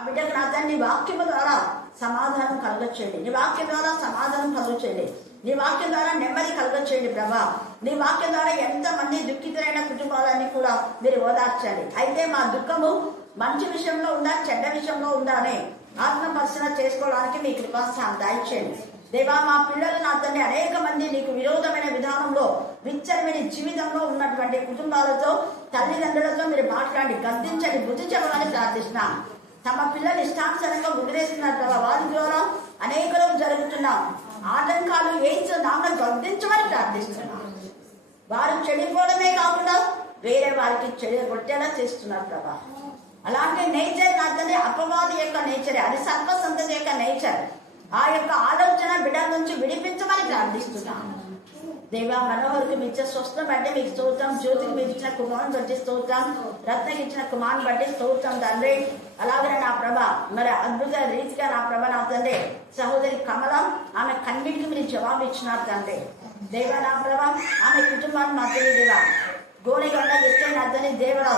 ఆ బిడ్డకు నా తండ్రి వాక్యము ద్వారా సమాధానం కలగచేయండి, నీ వాక్యం ద్వారా సమాధానం కలగచేయండి, నీ వాక్యం ద్వారా నెమ్మది కలగచేయండి ప్రభా. నీ వాక్యం ద్వారా ఎంతమంది దుఃఖితులైన కుటుంబాలన్నీ కూడా మీరు ఓదార్చాలి. అయితే మా దుఃఖము మంచి విషయంలో ఉందా చెడ్డ విషయంలో ఉందా అని ఆత్మ పరిశీలన చేసుకోవడానికి మీ కృపాస్థానం దయచేయండి దేవా. మా పిల్లలు నా తండ్రి అనేక మంది నీకు విరోధమైన విధానంలో విచ్చలమైన జీవితంలో ఉన్నటువంటి కుటుంబాలతో తల్లిదండ్రులతో మీరు మాట్లాడి గద్దించండి, బుద్ధి చెప్పమని ప్రార్థిస్తున్నాం. తమ పిల్లలు ఇష్టానుసారంగా వదిలేస్తున్నారు కదా, వారి ద్వారా అనేకలు జరుగుతున్న ఆటంకాలు ఏసు నామం గద్దించమని ప్రార్థిస్తున్నాం. వారు చెడిపోవడమే కాకుండా వేరే వారికి చెడగొట్టేలా చేస్తున్నారు ప్రభా. అలాంటి నేచర్ నా తండ్రి అపవాది యొక్క నేచరే, అది సర్వ సంతతి యొక్క నేచర్. ఆ యొక్క ఆలోచన బిడ్డల నుంచి విడిపించమని ప్రార్థిస్తున్నాం దేవా. మనోహర్కి మీ ఇచ్చే స్వస్థం బట్టి మీకు స్తోత్రం, జ్యోతికి మీరు ఇచ్చిన కుమారుని బట్టి స్తోత్రం, రత్నకి ఇచ్చిన కుమారుని బట్టి స్తోత్రం తండ్రి. అలాగే నా ప్రభ మరి అద్భుత రీతిగా నా ప్రభ నా తండ్రి సహోదరి కమలం ఆమె కన్నిటికి మీరు జవాబు ఇచ్చినారు తండ్రి దేవా. నా ప్రభ ఆమె కుటుంబాన్ని మా తెలియదేవా గోనెగొండ ఇస్తే నా తండ్రి దేవుడు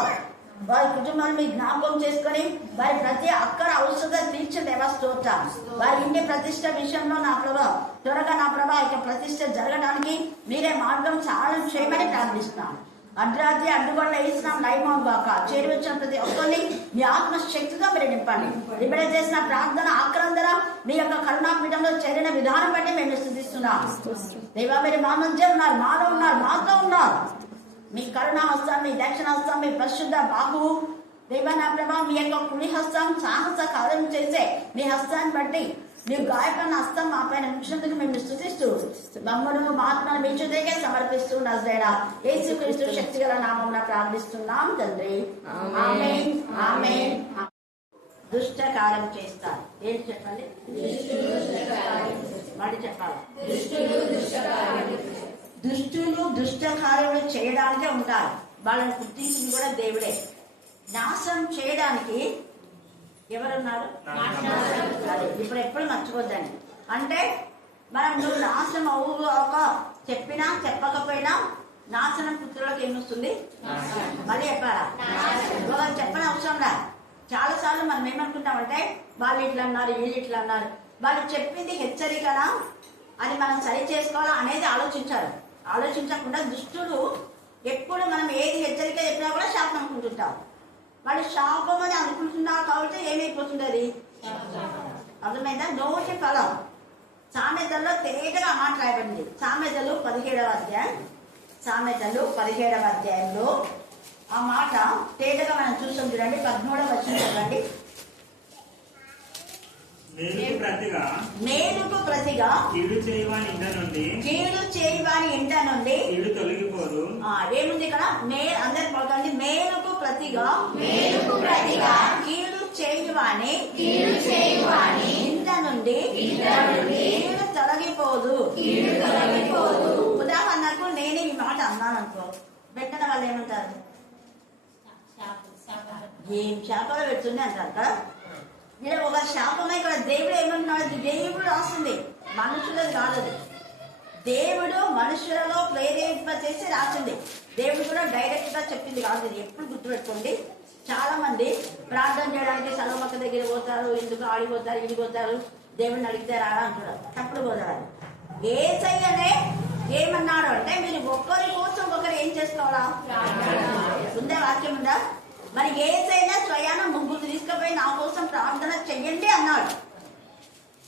వారి కుటుంబాన్ని మీ జ్ఞాపకం చేసుకుని వారి ప్రతి అక్కర అవసరం తీర్చే దేవా స్తోత్రం. వారి ఇంటి ప్రతిష్ట విషయంలో నా ప్రభా త్వరగా నా ప్రభా ఇక ప్రతిష్ట జరగడానికి మీరే మార్గం సహాయం చేయమని ప్రార్థిస్తున్నాం. అర్ధరాత్రి అడ్డుగొండ వేసినాం లైమం గాక చేరి వచ్చిన ప్రతి ఒక్కరిని మీ ఆత్మశక్తితో మీరు నింపండి. ఇప్పుడే చేసిన ప్రార్థన ఆక్రందన మీ యొక్క కరుణాపీఠంలో చేరిన విధానం బట్టి మేము స్థుతిస్తున్నాం దేవా. మీరు మా మధ్య ఉన్నారు, మాలో ఉన్నారు, మాతో ఉన్నారు. మీ కరుణా హస్తం, మీ దక్షిణ హస్తం, మీ పరిశుద్ధ బాహువు దేవా నా ప్రభా మీ యొక్క కుడి హస్తం సాహస కార్యం చేసే మీ హస్తాన్ని బట్టి మీ గాయపడిన హస్తం మా పైన ఉంచినందుకు మేము స్తుతిస్తూ మమ్మను మాత్రం మీ చుదేకే సమర్పిస్తూ నజరేయుడా యేసుక్రీస్తు శక్తిగల నామమున ప్రార్థిస్తున్నాం తండ్రి, ఆమేన్ ఆమేన్. దుష్ట కార్యం చేస్తారు ఏంటి చెప్పండి, వాడి చెప్పాలి. దుష్టులు దుష్ట కార్యములు చేయడానికే ఉంటారు, వాళ్ళని గుర్తించింది కూడా దేవుడే. నాశనం చేయడానికి ఎవరున్నారు? ఇప్పుడు ఎప్పుడు మర్చిపోద్దండి. అంటే మనం నువ్వు నాశనం అవ్వక చెప్పినా చెప్పకపోయినా నాశనం పుత్రులకు ఏమొస్తుంది? మళ్ళీ చెప్పారా? ఒకరు చెప్పని అవసరం రా. చాలా సార్లు మనం ఏమనుకుంటామంటే వాళ్ళు ఇట్లా అన్నారు, వీళ్ళు ఇట్లా అన్నారు, వాళ్ళు చెప్పింది హెచ్చరికనా అది మనం సరి చేసుకోవాలా అనేది ఆలోచించకుండా దుష్టులు ఎప్పుడు మనం ఏది హెచ్చరిక చెప్పినా కూడా శాపం అనుకుంటుంటాం. వాళ్ళు శాపం అని అనుకుంటున్నారు కాబట్టి ఏమైపోతుంది అది అర్థమైందా? నోటి ఫలం సామెతల్లో తేటగా మాట్లాడబడింది. సామెతలు 17వ అధ్యాయం, సామెతలు 17వ అధ్యాయంలో ఆ మాట తేటగా మనం చూస్తాం చూడండి. 13వ వచనం చూడండి. మేలుకు ప్రతిగా కీడు చేయవాని ఇంట నుండి తొలగిపోదు. ఏముంది ఇక్కడ? అందరి పలకండి. మేలుకు ప్రతిగా కీడు చేయవాని ఇంట నుండి కీడు తొలగిపోదు. ఉదాహరణకు నేను ఈ మాట అన్నాను అనుకో, పెట్టిన వాళ్ళు ఏమంటారు? ఏం శాపలో పెడుతుంది అంటారు కదా. నేను ఒక శాపమే ఇక్కడ దేవుడు ఏమంటున్నాడు? దేవుడు రాసింది, మనుషులది కాదు. దేవుడు మనుషులలో ప్రేరేప చేసి రాసింది. దేవుడు కూడా డైరెక్ట్ గా చెప్పింది కాదు. ఇది ఎప్పుడు గుర్తుపెట్టుకోండి. చాలా మంది ప్రార్థన చేయడానికి సర్వమక్క దగ్గర పోతారు, ఎందుకు ఆడిపోతారు, ఇడిపోతారు, దేవుడిని అడిగితే రారా అంటున్నారు. తప్పుడు పోతారు. యేసయ్యనే ఏమన్నాడు అంటే మీరు ఒక్కరి కోసం ఒకరు ఏం చేసుకోవాలా? ఉందా? వాక్యం ఉందా? మరి యేసయ్య స్వయాన ముగ్గురు తీసుకుపోయి నా కోసం ప్రార్థన చెయ్యండి అన్నాడు.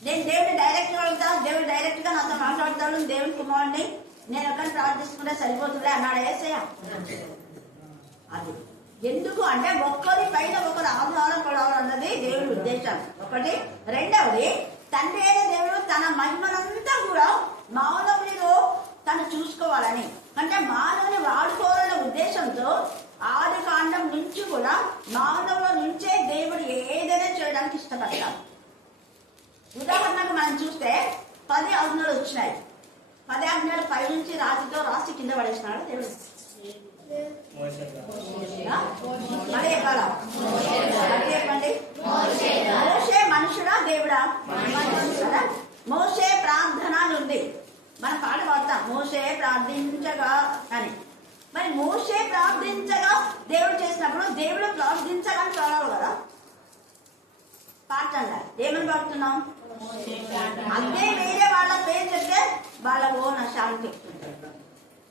నేను దేవుడిని డైరెక్ట్ గా అడుగుతాను, దేవుడు డైరెక్ట్ గా నాతో మాట్లాడతాడు, దేవుడి కుమారుడిని నేను ఎక్కడ ప్రార్థిస్తుంటే సరిపోతుందే అన్నాడు యేసయ్య. అది ఎందుకు అంటే ఒక్కరి పైన ఒకరు ఆధారపడాలన్నది దేవుడి ఉద్దేశం ఒకటి. రెండవది, తండ్రి అయిన దేవుడు తన మహిమనంతా కూడా మానవునిలో తను చూసుకోవాలని, అంటే మానవుని వాడుకోవాలనే ఉద్దేశంతో ఆది కాండం నుంచి కూడా మానవుల నుంచే దేవుడు ఏదైనా చేయడానికి ఇష్టపడతాడు. ఉదాహరణకు మనం చూస్తే 10 ఆజ్ఞలు వచ్చినాయి. 10 ఆజ్ఞలు పై నుంచి రాతితో రాసి కింద పడేసినాడు దేవుడు. చెప్పండి, మోషే మనుషుడా దేవుడా? మోషే ప్రార్థన ఉంది. మన పాట పాడతాం, మోషే ప్రార్థించగా అని. మరి మోషే ప్రార్థించగా దేవుడు చేసినప్పుడు దేవుడు ప్రార్థించగానే చూడాలి కదా. పాటలా ఏమని పాడుతున్నాం? అదే వేరే వాళ్ళ పేరు చెప్తే వాళ్ళ ఓ నా శాంతి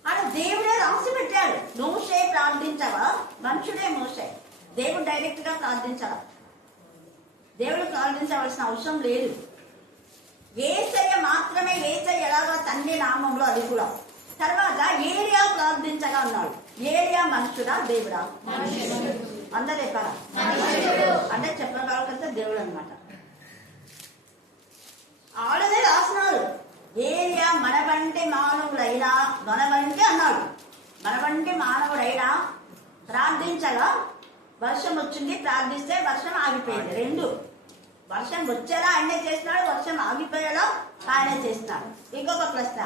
అలా దేవుడే రాసి పెట్టాడు. మోషే ప్రార్థించవా? మనుషుడే మోషే. దేవుడు డైరెక్ట్ గా ప్రార్థించాలా? దేవుడు ప్రార్థించవలసిన అవసరం లేదు. యేసయ్య మాత్రమే, యేసయ్య ఎలాగో తండ్రి నామంలో, అది కూడా. తర్వాత ఏలియా ప్రార్థించగా అన్నాడు. ఏలియా మనుషుడా దేవుడా? అందరూ చెప్పారా? అంటే చెప్పగలకంటే దేవుడు అనమాట. ఆడదే రాసినాడు. ఏలియా మన వంటి మానవుడైనా, మన వంటి అన్నాడు, మన వంటి మానవుడైనా ప్రార్థించగా వర్షం వచ్చింది. ప్రార్థిస్తే వర్షం ఆగిపోయింది. రెండు, వర్షం వచ్చేలా ఆయనే చేస్తున్నాడు, వర్షం ఆగిపోయేలా ఆయనే చేస్తున్నాడు. ఇంకొక ప్రశ్న,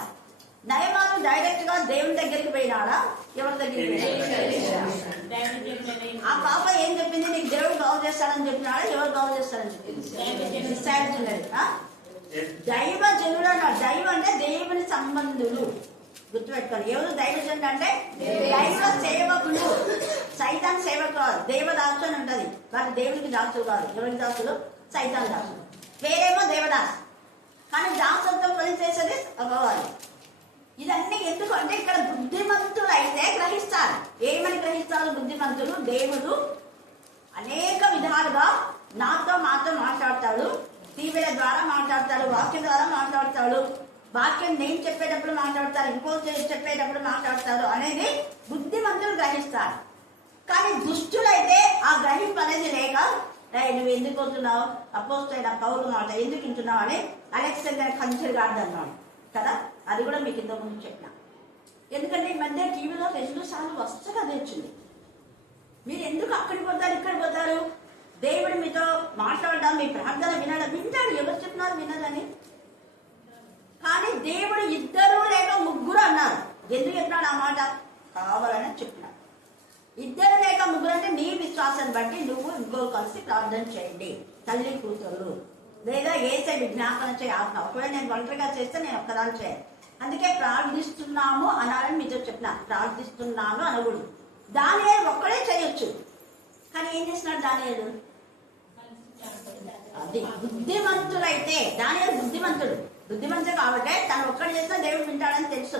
నయమాను డైరెక్ట్ గా దేవుని దగ్గరికి పోయినాడా? ఎవరి దగ్గరికి పోయినా? ఆ పాప ఏం చెప్పింది? నీకు దేవుడు బాగు చేస్తాడని చెప్పినాడా? ఎవరు బాగు చేస్తాడని చెప్పింది? దైవ జనుడు అన్నాడు. దైవం అంటే దేవుని సంబంధులు. గుర్తుపెట్టుకోండి. ఎవరు దైవజనుడు అంటే దైవ సేవకులు. సైతాన్ సేవకులు, దేవదాసు అని ఉంటది. వారు దేవునికి దాసులు కాదు. ఎవరికి దాసులు? సైతాన్ దాసులు. వేరేమో దేవదాసు. కానీ దాసత్వం పని చేసేది అవ్వాలి. ఇదన్నీ ఎందుకు అంటే ఇక్కడ బుద్ధిమంతులు అయితే గ్రహిస్తారు. ఏమని గ్రహిస్తారు బుద్ధిమంతులు? దేవుడు అనేక విధాలుగా నాతో మాట్లాడతాడు. టీవీల ద్వారా మాట్లాడతాడు, వాక్యం ద్వారా మాట్లాడతాడు, వాక్యం నేను చెప్పేటప్పుడు మాట్లాడతారు, ఇంకో చెప్పేటప్పుడు మాట్లాడతారు అనేది బుద్ధిమంతులు గ్రహిస్తారు. కానీ దుష్టులైతే ఆ గ్రహింపు అనేది లేక, నువ్వు ఎందుకు వస్తున్నావు, అపోస్తలుడైన పౌలు మాట ఎందుకు వింటున్నావు అని అలెగ్జాండర్ కంచెలు గాడు అన్నాడు కదా. అది కూడా మీకు ఇంతకు ముందు చెప్పిన. ఎందుకంటే ఈ మధ్య టీవీలో 2 సార్లు వరుసగా తెచ్చింది. మీరు ఎందుకు అక్కడికి పోతారు, ఇక్కడికి పోతారు? దేవుడు మీతో మాట్లాడడం, మీ ప్రార్థన వింటాడు. ఎవరు చెప్తున్నారు వినదని? కానీ దేవుడు 2 లేక 3 అన్నారు. ఎందుకు చెప్పినాడు ఆ మాట? కావాలని చెప్పినాడు. 2 లేక 3 అంటే నీ విశ్వాసాన్ని బట్టి నువ్వు ఇంకో కలిసి ప్రార్థన చేయండి. తల్లి కూతురు లేదా ఏసై విజ్ఞాపన చేయాలి. ఒకవేళ నేను ఒంటరిగా చేస్తే నేను ఒక్కదాన్ని చేయాలి. అందుకే ప్రార్థిస్తున్నాము అనాలని మీతో చెప్పిన. ప్రార్థిస్తున్నాను అనకూడదు. దానియేలు ఒక్కడే చేయొచ్చు. కానీ ఏం చేసినాడు దానియేలు? అది బుద్ధిమంతులైతే, దానియేలు బుద్ధిమంతుడు కాబట్టి తను ఒక్కడు చేసినా దేవుడు వింటాడని తెలుసు.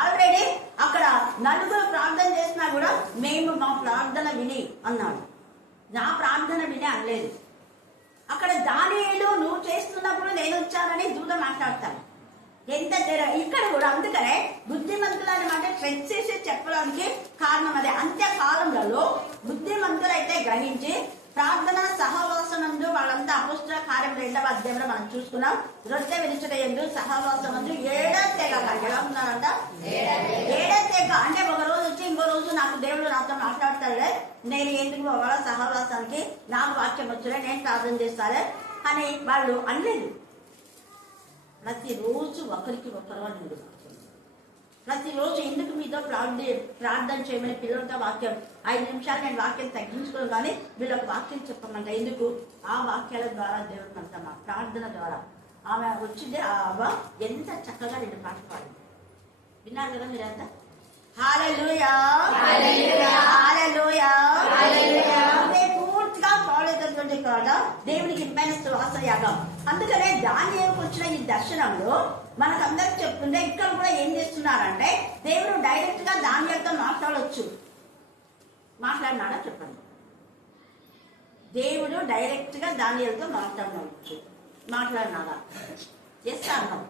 ఆల్రెడీ అక్కడ 4 ప్రార్థన చేసినా కూడా మేము మా ప్రార్థన విని అన్నాడు. నా ప్రార్థన విని అనలేదు. అక్కడ దానియేలు నువ్వు చేస్తున్నప్పుడు నేను వచ్చానని దూత మాట్లాడతాను. ఎంత ఇక్కడ కూడా అందుకనే బుద్ధిమంతులు అన్నమాట స్ట్రెచ్ చేసి చెప్పడానికి కారణం అదే. అంత్యకాలంలో బుద్ధిమంతులైతే గ్రహించి ప్రార్థన సహవాసనందు వాళ్ళంతా అపోస్తల కార్యం 2వ అధ్యాయంలో మనం చూసుకున్నాం. రొట్టె విరుచుట యందు సహవాసనందు 7వ తెగ ఎలా ఉన్నారంట? 7వ తెగ అంటే ఒక రోజు వచ్చి ఇంకో రోజు నాకు దేవుడు నాతో మాట్లాడతాడే, నేను ఎందుకు వాళ్ళ సహవాసానికి నాకు వాక్యం వచ్చులే, నేను ప్రార్థన చేస్తాలే అని వాళ్ళు అనలేదు. ప్రతిరోజు ఒకరికి ఒకరు అని ప్రతిరోజు ఎందుకు మీతో ప్రార్థన చేయమని పిల్లలతో వాక్యం 5 నిమిషాలు నేను వాక్యం తగ్గించుకోను, కానీ వీళ్ళకి వాక్యం చెప్పమంట. ఎందుకు? ఆ వాక్యాల ద్వారా దేవుడు అంటమ్మా, ప్రార్థన ద్వారా. ఆమె వచ్చింది ఆ అవ్వ ఎంత చక్కగా 2 పాటలు పాడింది. విన్నారు కదా మీరంతా? హల్లెలూయా హల్లెలూయా హల్లెలూయా. పూర్తిగా పాడేటటువంటి కాడ దేవునికి ఇంపైన శ్వాస యాగం. అందుకనే దానియేలుకు వచ్చిన ఈ దర్శనంలో మనకందరికి చెప్తుంటే ఇక్కడ కూడా ఏం చేస్తున్నారంటే దేవుడు డైరెక్ట్ గా దానియేలుతో మాట్లాడొచ్చు. మాట్లాడినాడా చెప్పండి? దేవుడు డైరెక్ట్ గా దానియేలుతో మాట్లాడవచ్చు. మాట్లాడినాడా? చేస్తా అన్నాం.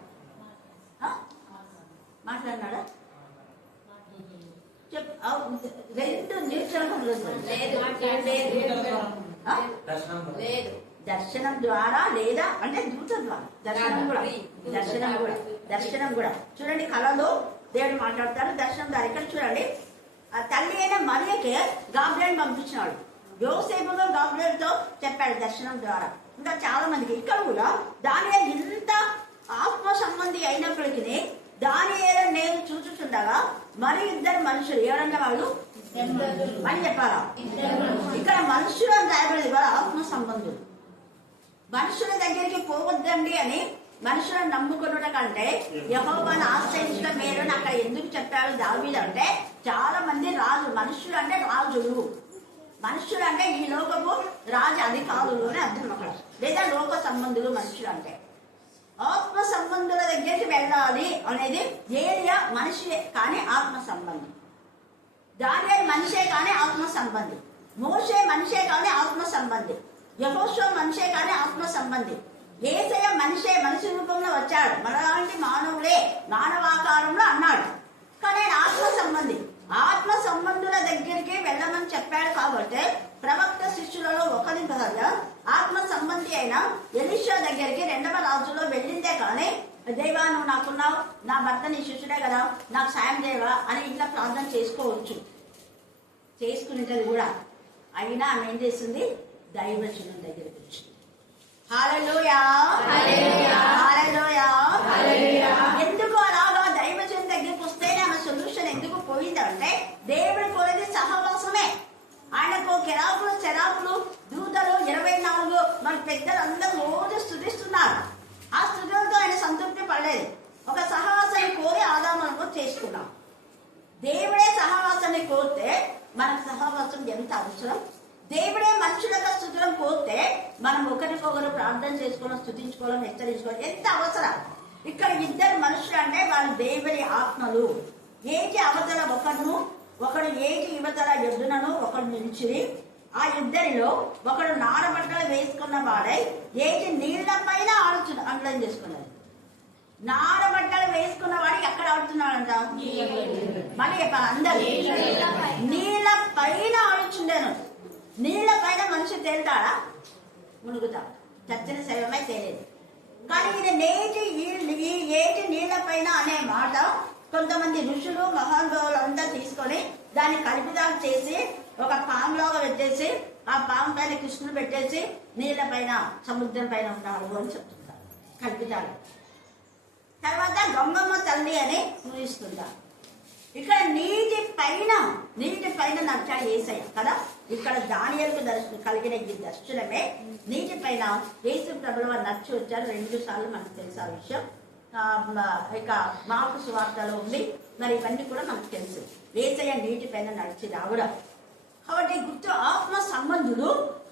మాట్లాడినాడా? 2 నిమిషాలు దర్శనం ద్వారా లేదా అంటే దూత ద్వారా దర్శనం కూడా చూడండి. కళలో దేవుడు మాట్లాడతాడు, దర్శనం ద్వారా. ఇక్కడ చూడండి, ఆ తల్లి అయిన మరియకే గాబ్రియల్ పంపించినాడు. యోసేపుగా గాబ్రియల్తో చెప్పాడు దర్శనం ద్వారా. ఇంకా చాలా మందికి ఇక్కడ కూడా దానియేలు ఇంత ఆత్మ సంబంధి అయినప్పటికీ దానియేలు నేను చూచుచుండగా మరి 2 మనుషులు, ఎవరన్నా వాళ్ళు అని చెప్పాలా? ఇక్కడ మనుషులు అని రాయబడింది, వారు ఆత్మ సంబంధులు. మనుషుల దగ్గరికి పోవద్దండి అని మనుషులను నమ్ముకున్నట కంటే యెహోవాను ఆశ్రయించడం మేలు అని అక్కడ ఎందుకు చెప్పాడు దావీదు అంటే, చాలా మంది రాజు, మనుషులు అంటే రాజులు, మనుషులు అంటే ఈ లోకపు రాజు అధికారులు అని అర్థం అక్కడ. లేదా సంబంధులు మనుషులు అంటే. ఆత్మ సంబంధుల దగ్గరికి వెళ్ళాలి అనేది ఏలియా మనిషే కానీ ఆత్మ సంబంధి, దానియేలు మనిషే కానీ ఆత్మ సంబంధి, మోషే మనిషే కానీ ఆత్మ సంబంధి, యెహోషువ మనిషే కానీ ఆత్మ సంబంధి, యేసయ్య మనిషే, మనిషి రూపంలో వచ్చాడు, మనలాంటి మానవులే, మానవాకారంలో అన్నాడు, కానీ ఆత్మ సంబంధి. ఆత్మ సంబంధుల దగ్గరికి వెళ్ళమని చెప్పాడు కాబట్టి ప్రవక్త శిష్యులలో ఒకరి భార్య ఆత్మ సంబంధి అయిన ఎలీషా దగ్గరికి 2వ రాజులో వెళ్ళిందే కానీ దేవా నువ్వు నాకున్నావు, నా భర్త నీ శిష్యుడే కదా, నాకు సాయం చేయవా అని ఇట్లా ప్రార్థన చేసుకోవచ్చు, చేసుకునేది కూడా. అయినా ఆమె ఏం చేసింది? దైవజనం దగ్గరికి వచ్చింది. హల్లెలూయా, హల్లెలూయా. ఎందుకు అలాగా దైవజనం దగ్గరికి వస్తేనే ఆమె సొల్యూషన్ ఎందుకు పోయిందంటే దేవుడు కోరేది సహవాసమే. ఆయనకు కెరాకులు చెరాకులు దూతలు 24 మన పెద్దలందరూ రోజు స్తుతిస్తున్నారు. ఆ స్తుతులతో ఆయన సంతృప్తి పడలేదు. ఒక సహవాసాన్ని కోరి ఆదాములను చేసుకున్నాం. దేవుడే సహవాసాన్ని కోరితే మనకు సహవాసం ఎంత అవసరం. దేవుడే మనుషులకు స్తుతులను కోరితే మనం ఒకరికొకరు ప్రార్థన చేసుకోవడం, స్తుతించుకోవడం, హెచ్చరించుకోవడం ఎంత అవసరం. ఇక్కడ 2 మనుషులు అంటే వాళ్ళు దేవుని ఆత్మలు. ఏటి అవతల ఒకడు ఏటి యువతల ఎద్దునను ఒకడు నిలిచి, ఆ ఇద్దరిలో ఒకడు నారబట్టలు వేసుకున్న వాడై ఏటి నీళ్ల పైన అండలం చేసుకున్నాడు. నారబట్టలు వేసుకున్న వాడు ఎక్కడ ఆడుతున్నాడంట? మళ్ళీ చెప్పాలి అందరు, నీళ్ల పైన ఆడుచుండేను. నీళ్ల పైన మనిషి తేలుతాడా? మునుగుతా, చచ్చిన శవమై తేలేదు. కానీ ఇది ఏటి నీళ్ల పైన అనే మాట కొంతమంది ఋషులు మహానుభావులు అంతా తీసుకొని దాన్ని కల్పితాలు చేసి ఒక పాములాగా పెట్టేసి ఆ పాము పైన కృష్ణుడు పెట్టేసి నీళ్ల పైన సముద్రం పైన ఉన్నాడు అని చెప్తుంటారు కల్పితాలు. తర్వాత గంగమ్మ తల్లి అని పూజిస్తుంటారు. ఇక్కడ నీటి పైన నడిచాడు యేసయ్య కదా. ఇక్కడ దానియేలుకు కలిగిన ఈ దర్శనమే నీటి పైన యేసు ప్రభువు నడిచి వచ్చారు 2 సార్లు. మనకు తెలుసు ఆ విషయం. ఇక మార్కు సువార్తలో ఉంది. మరి ఇవన్నీ కూడా మనకు తెలుసు. యేసయ్య నీటి పైన నడిచి రావడం. కాబట్టి గుర్తు ఆత్మ సంబంధులు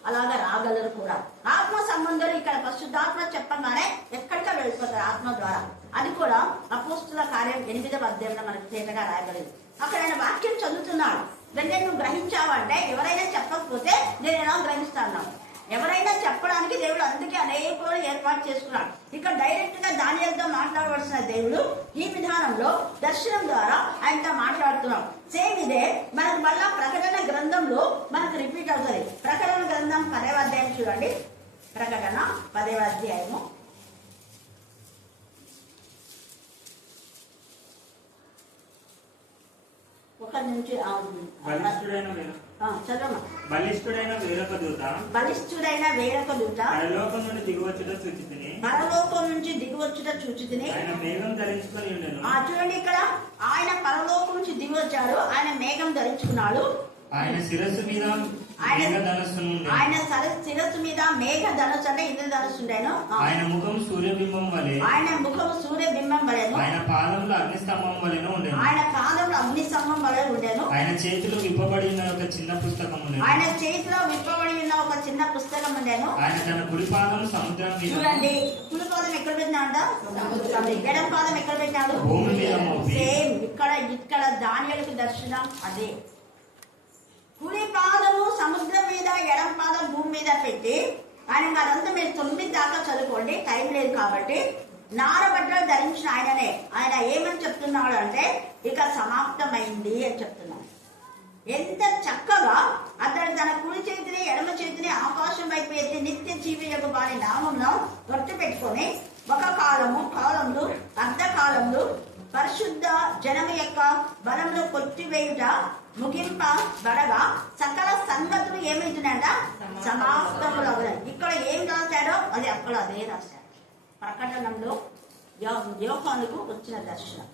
అలాగా రాగలరు కూడా. ఆత్మ సంబంధులు ఇక్కడ పరిశుద్ధాత్మ చెప్పగానే ఎక్కడికో వెళ్ళిపోతారు ఆత్మ ద్వారా. అది కూడా అపోస్తుల కార్యం 8వ అధ్యాయంలో మనకు తేటగా రాయబడింది. అక్కడ ఆయన వాక్యం చదువుతున్నాడు. వెంటనే నువ్వు గ్రహించావంటే ఎవరైనా చెప్పకపోతే నేను ఎలా గ్రహిస్తాను? ఎవరైనా చెప్పడానికి దేవుడు అందుకే అనేక ఏర్పాటు చేసుకున్నాడు. ఇక్కడ డైరెక్ట్ గా దానియేలుతో మాట్లాడవలసిన దేవుడు ఈ విధానంలో దర్శనం ద్వారా ఆయనతో మాట్లాడుతున్నాం. సేమ్ ఇదే మనకు మళ్ళా ప్రకటన గ్రంథంలో మనకు రిపీట్ అవుతుంది. ప్రకటన గ్రంథం 10వ అధ్యాయం చూడండి. ప్రకటన 10వ అధ్యాయము 1 నుంచి బలిష్ఠుడైన వేరొక దూత పరలోకం నుండి దిగివచ్చుట చూచితిని. ఆయన మేఘం ధరించుకొని ఉండెను. చూడండి, ఇక్కడ ఆయన పరలోకం నుంచి దిగి వచ్చాడు. ఆయన మేఘం ధరించుకున్నాడు. ఆయన శిరస్సు మీద మేఘ ధనస్సు అంటే ఇంద్రధనస్సు ఉండేను. ఆయన ముఖం సూర్యబింబం వలె ఆయన పాదములు అగ్నిస్తంభం వలెను ఉండేను. ఆయన చేతిలో విప్పబడి ఉన్న ఒక చిన్న పుస్తకం ఉండేను. ఆయన తన కుడి పాదం సముద్రం మీద, చూడండి కుడి పాదం ఎక్కడ పెట్టినాడ? ఎడం పాదం ఎక్కడ పెట్టినాడు? భూమి మీద మోపి. ఇక్కడ దానియేలుకు దర్శనం అదే. కుడి పాదము సముద్రం మీద, ఎడం పాదం భూమి మీద పెట్టి ఆయన అదంతా మీరు 9 దాకా చదువుకోండి, టైం లేదు కాబట్టి. నారబట్టలు ధరించిన ఆయననే. ఆయన ఏమని చెప్తున్నాడు అంటే ఇక సమాప్తమైంది అని చెప్తున్నాడు. ఎంత చక్కగా అతడు తన కుడి చేతిని ఎడమ చేతిని ఆకాశం వైపు ఎత్తి నిత్య జీవి యొక్క వారి నామంలో గుర్తు పెట్టుకొని ఒక కాలంలో అర్ధకాలంలో పరిశుద్ధ జనము యొక్క బలంలో కొట్టివేయుట ముగింపబడగా సకల సంగతులు ఏమైతున్నాయంట? సమాప్తములు. ఇక్కడ ఏం రాశాడో అది అక్కడ అదే రాశాడు. ప్రకటనలో యోహానుకు వచ్చిన దర్శనం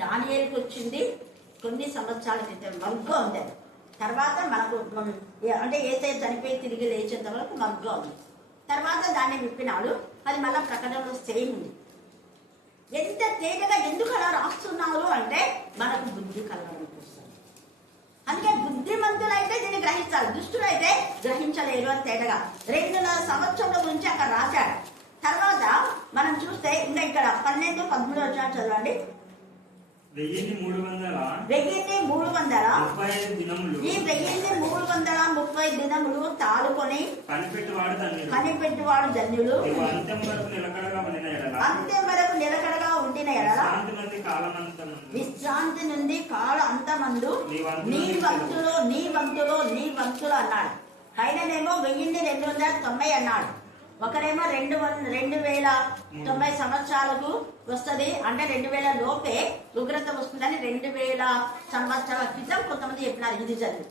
దానియేలుకు వచ్చింది కొన్ని సంవత్సరాల క్రితం, మగ్గా ఉంది. తర్వాత మనకు అంటే యేసయ్య చనిపోయి తిరిగి లేచేంత వరకు మగ్గా ఉంది. తర్వాత దాన్ని విప్పినాడు. అది మళ్ళీ ప్రకటనలో సేమ్ ఉంది. ఎంత తేటగా ఎందుకు అలా రాస్తున్నారు అంటే మనకు బుద్ధి కలగడం కోసం. అందుకే బుద్ధిమంతులైతే దీన్ని గ్రహిస్తారు, దుష్టులైతే గ్రహించలేరు అని తేటగా 2.5 సంవత్సరాల గురించి అక్కడ రాశాడు. ఇక్కడ 12, 13 వచనాలు చదవండి. 1335 దినములు ఈ 1335 దినములు తాలుకొని కనిపెట్టువాడు ధన్యుడు. అంత్యం వరకు నిలకడగా ఉండిన ఎడల విశ్రాంతి నుండి కాల అంతమందు నీ వంతులో అన్నాడు. ఆయననేమో 1290 అన్నాడు. ఒకరేమో 2090 సంవత్సరాలకు వస్తుంది, అంటే 2000 లోపే ఉగ్రత వస్తుందని 2000 సంవత్సరాల క్రితం కొంతమంది చెప్పినారు. ఇది చదివి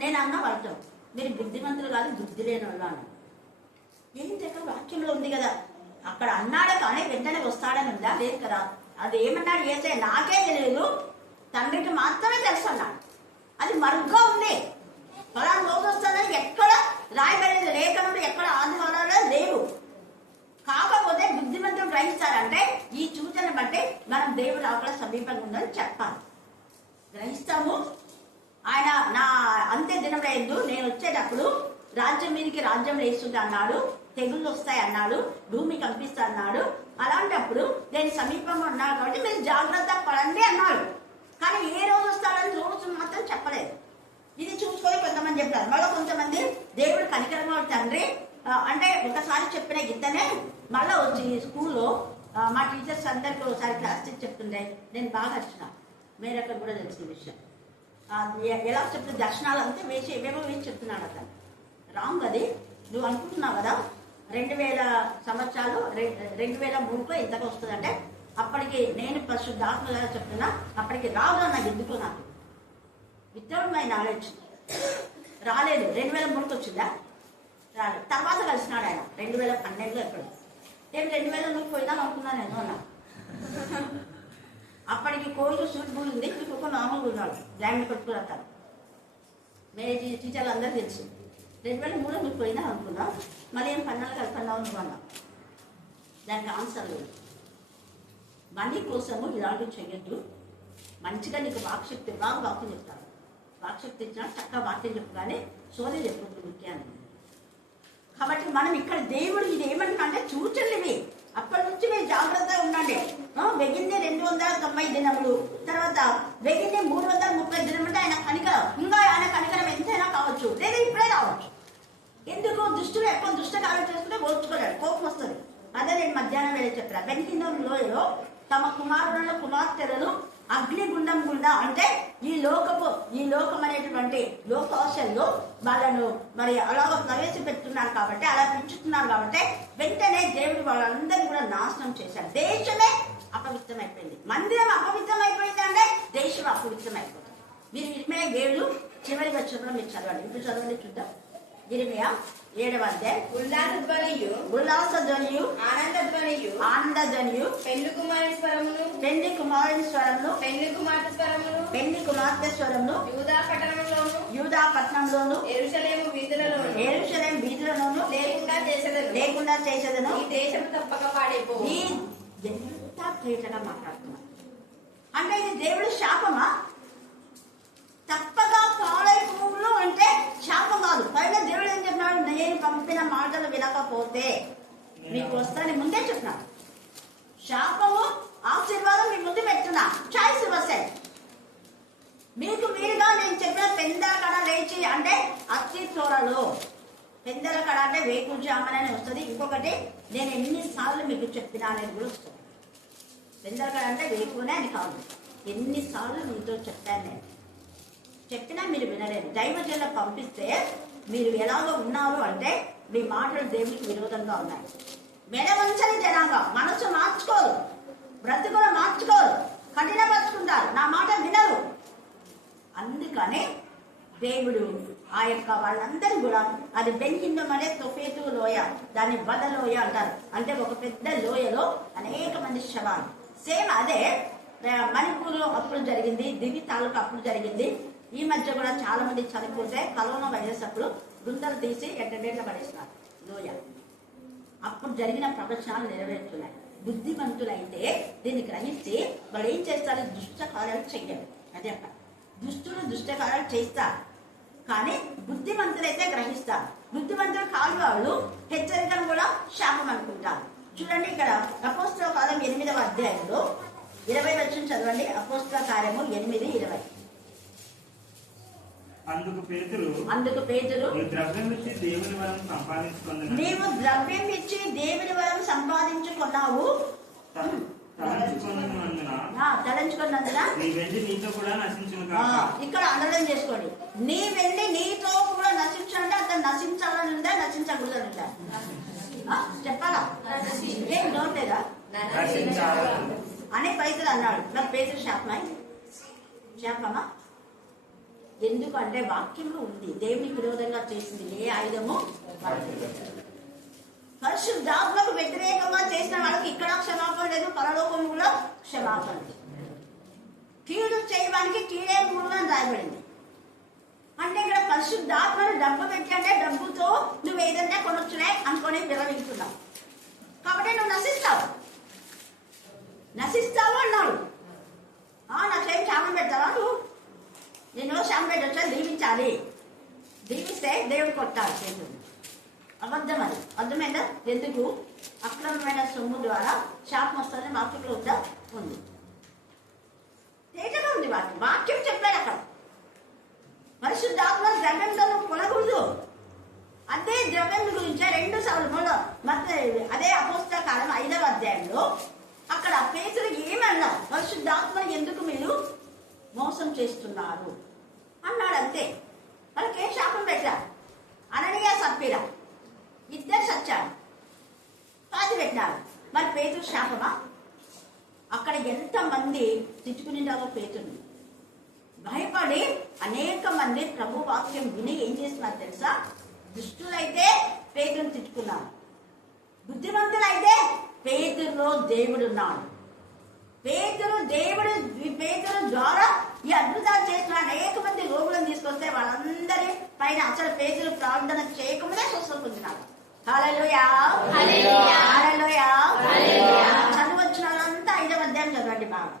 నేను అన్న వాళ్ళతో, మీరు బుద్ధిమంతులు కాదు, బుద్ధి లేని వాళ్ళు అన్న. ఏంటి వాక్యంలో ఉంది కదా, అక్కడ అన్నాడే కానీ వెంటనే వస్తాడని ఉందా? లేదు కదా. అది ఏమన్నాడు ఏసే, నాకే తెలియదు, తండ్రికి మాత్రమే తెలుసు అన్నాడు. అది మరుగ్గా ఉంది. ఫలానా రోజు వస్తానని ఎక్కడ రాయబడేది లేఖనంలో ఎక్కడ ఆదివారాలు లేవు. కాకపోతే బుద్ధిమంతులు గ్రహిస్తారంటే ఈ సూచన బట్టి మనం దేవుడు అక్కడ సమీపంగా ఉందని చెప్పాలి. గ్రహిస్తాము. ఆయన నా అంత్య దినంలో ఎందు నేను వచ్చేటప్పుడు రాజ్యం మీదకి రాజ్యం లేస్తుంది అన్నాడు, తెగుళ్ళు వస్తాయి అన్నాడు, భూమి కంపిస్తా అన్నాడు. అలాంటప్పుడు నేను సమీపంగా ఉన్నాడు కాబట్టి మీరు జాగ్రత్త పడండి అన్నాడు. కానీ ఏ రోజు వస్తాడని రోజు మాత్రం చెప్పలేదు. ఇది చూసుకొని కొంతమంది చెప్పారు. మళ్ళీ కొంతమంది దేవుడు కనికరంగా తండ్రి అంటే ఒకసారి చెప్పిన గిద్దనే మళ్ళీ వచ్చి స్కూల్లో మా టీచర్స్ అందరికీ ఒకసారి క్లాస్ చెప్తుండే నేను బాగా వచ్చిన మేరక్క కూడా తెలిసిన విషయం. ఎలా చెప్తుంది దర్శనాలు అంతే ఏమేమో వేసి చెప్తున్నాడు అతను. రాంగ్ అది. నువ్వు అనుకుంటున్నావు కదా 2000 సంవత్సరాలు 2003 ఇంతకు వస్తుంది అంటే అప్పటికి నేను పరిశుద్ధాత్మ గారు చెప్తున్నా, అప్పటికి రాదు నాకు ఎందుకు, నాకు వితౌట్ మై నాలెడ్జ్ రాలేదు. 2003 వచ్చిందా? రాలేదు. తర్వాత కలిసినాడు ఆయన 2012లో. ఎప్పుడు నేను 2000 పోయినా అనుకున్నాను నేను అన్నా. అప్పటికి కోవిడ్ సూట్ బూల్ ఉంది, ఇంకొక నార్మల్ ఉన్నాడు గ్రాండ్ పెట్టుకుని. మేరే టీచర్లు అందరూ తెలుసు. 2003 పోయినా అనుకున్నా. మళ్ళీ ఏం పన్నాలు కలిపన్నావు నువ్వు అన్నా. దానికి ఆన్సర్ లేదు. మనీ కోసము ఇలాంటివి చెయ్యొద్దు. మంచిగా నీకు వాక్శక్తి బాగా వాక్యం చెప్తాను. వాక్శక్తి ఇచ్చినా చక్కగా వాక్యం చెప్పు, కానీ సోదే చెప్పొద్దు ముఖ్యాన్ని. కాబట్టి మనం ఇక్కడ దేవుడు ఇది ఏమంటున్నా అంటే సూచనలు ఇవి. అప్పటి నుంచి మీరు జాగ్రత్తగా ఉండండి. 1290 దినములు, తర్వాత 1330 దినములు అంటే ఆయన కనికరం. ఇంకా ఆయన కనికరం ఎంతైనా కావచ్చు, లేదా ఇప్పుడే రావచ్చు. ఎందుకు దుష్టులు ఎక్కువ దుష్ట కార్యం చేసుకుంటే ఓర్చుకోలేడు, కోపం వస్తుంది. అదే నేను మధ్యాహ్నం వేళ చెప్పిన. బెన్కిందం లోయలో తమ కుమార్తెలను అగ్నిగుండం గుండా, అంటే ఈ లోకం అనేటువంటి లోకాశల్లో వాళ్ళను మరి అలాగ ప్రవేశపెడుతున్నారు కాబట్టి, అలా పెంచుతున్నారు కాబట్టి వెంటనే దేవుడు వాళ్ళందరినీ కూడా నాశనం చేశాడు. దేశమే అపవిత్రమైపోయింది. మందిరం అపవిత్రమైపోయింది అంటే దేశం అపవిత్రమైపోతుంది. మీరు ఇరిమియా 7 చివరి వచనంలో మీరు చదవండి. ఇప్పుడు చదవండి చూద్దాం. ఇరిమియా 7వ అధ్యాయం. ఉల్లాసధ్వనియు ఆనందధ్వనియు పెళ్లి కుమారుని స్వరమును పెళ్లి కుమార్తె స్వరమును యూదా పట్టణంలోను యెరూషలేము వీధులలోను లేకుండా చేసేదను. ఈ దేశం తప్పక పాడైపోవు. ఈ ఎంత తేటగా మాట్లాడుతున్నా అంటే ఇది దేవుడి శాపమా? తప్పగా పాడైపోవును అంటే శాపం కాదు. పైన దేవుడు ఏం చెప్పినాడు? నేను పంపిన మాటలు వినకపోతే మీకు వస్తాను ముందే చెప్తున్నాడు. శాపము ఆశీర్వాదం మీ ముందు పెడుతున్నా. చాయిస్ ఇవ్వసే మీకు మీరుగా నేను చెప్పిన పెందల కడ లేచి అంటే అతి త్వరలో. పెందల కడ అంటే వేకుజామని వస్తుంది. ఇంకొకటి నేను ఎన్నిసార్లు మీకు చెప్పినా అనేది కూడా వస్తుంది. పెందల కడ అంటే వేకునే అని కాదు, ఎన్నిసార్లు మీతో చెప్పాను నేను. చెప్పినా మీరు వినలేదు. దైవజనులు పంపిస్తే మీరు ఎలాగో ఉన్నారు అంటే మీ మాటలు దేవుడికి విరోధంగా ఉన్నాయి. మెడవంచని జనాంగం, మనసు మార్చుకోరు, బ్రతుకులు మార్చుకోరు, కఠినపరుచుకుంటారు, నా మాట వినరు. అందుకనే దేవుడు ఆ యొక్క వాళ్ళందరూ కూడా, అది బెన్కిందం అనే తొఫేతు లోయ, దాన్ని బద లోయ అంటారు. అంటే ఒక పెద్ద లోయలో అనేక మంది శవాలు. సేమ్ అదే మణిపూర్ అప్పుడు జరిగింది, దివి తాలూకు అప్పుడు జరిగింది. ఈ మధ్య కూడా చాలా మంది చనిపోతే కరోనా వైరస్ అప్పుడు గుంతలు తీసి ఎట్టడేట్ల పడేస్తున్నారు లోయ. అప్పుడు జరిగిన ప్రవచనాలు నెరవేరుతున్నాయి. బుద్ధిమంతులైతే దీన్ని గ్రహించి వాళ్ళు ఏం చేస్తారు? దుష్ట కార్యాలు చెయ్యాలి. అదే అక్కడ దుష్టులు దుష్ట కార్యాలు చేస్తారు, కానీ బుద్ధిమంతులైతే గ్రహిస్తారు. బుద్ధిమంతులు కాని వాళ్ళు హెచ్చరికను కూడా శాపం అనుకుంటారు. చూడండి ఇక్కడ అపోస్తల కార్యం 8వ అధ్యాయంలో 20 వచ్చిన చదవండి. అపోస్తల కార్యము 8:20. అందుకు పేతురు నీవు ద్రవ్యం ఇచ్చి దేవుని వరం సంపాదించుకున్నావు, తలంచుకున్నందున ఇక్కడ అండర్లైన్ చేసుకోండి. నీ వెండి నీతో కూడా నశించాలంటే అతను నశించాలని ఉందా, నశించకూడదంట చెప్పాలా? ఏం డౌట్ లేదా అనే పైసలు అన్నాడు. మరి పేతురు శాపమా? ఎందుకంటే వాక్యంలో ఉంది, దేవునికి విరోధంగా చేసింది ఏ ఆయుధము, పరిశుద్ధాత్మకు వ్యతిరేకంగా చేసిన వాళ్ళకి ఇక్కడ క్షమాపణ లేదు, పరలోకం కూడా క్షమాపణ లేదు. కీడు చేయడానికి కీడే మూడుగా రాయబడింది. అంటే ఇక్కడ పరిశుద్ధాత్మను డబ్బు పెట్టంటే డబ్బుతో నువ్వు ఏదైనా కొనొచ్చునే అనుకొని విరమించున్నావు కాబట్టి నువ్వు నశిస్తావు అన్నాడు. నాకేం శాపం పెడతావా? నువ్వు నేను శాపం పెట్టొచ్చా? దీవించాలి, దీవిస్తే దేవుడు కొట్టాలి చేతులు. అబద్ధం, అది అర్థమైందా? ఎందుకు? అక్రమమైన సొమ్ము ద్వారా శాపం వస్తుందని వాక్యంలో ఉంది, తేటగా ఉంది వాక్యం చెప్పాడు. అక్కడ పరిశుద్ధాత్మ ద్రవ్యంతో కొనకూడదు. అదే ద్రవ్యం గురించి 2 సార్లు అదే అపోస్తల కాలం 5వ అధ్యాయంలో అక్కడ పేతురు ఏమన్నా, పరిశుద్ధాత్మను ఎందుకు మీరు మోసం చేస్తున్నారు అన్నాడు. అంతే, వాళ్ళకి ఏం శాపం పెట్టారు? అననీయ సప్పీరా ఇద్దరు సచ్చారు, పాతి పెట్టినారు. మరి పేతురు శాపమా? అక్కడ ఎంతమంది తిట్టుకునిండాలో పేతురు భయపడి అనేక మంది ప్రభు వాక్యం విని ఏం చేస్తున్నారు తెలుసా? దుష్టులైతే పేతురుని తిట్టుకున్నారు, బుద్ధిమంతులైతే పేతురులో దేవుడున్నాడు. పేతురు ద్వారా ఈ అద్భుతాలు చేసిన అనేక మంది రోగులను తీసుకొస్తే వాళ్ళందరి పైన అసలు పేతురు ప్రార్థన చేయకముందే స్వస్థత పొందినారు. హల్లెలూయా, హల్లెలూయా. చదువు వచ్చిన వాళ్ళంతా 5వ అధ్యాయం చదవండి బాగా.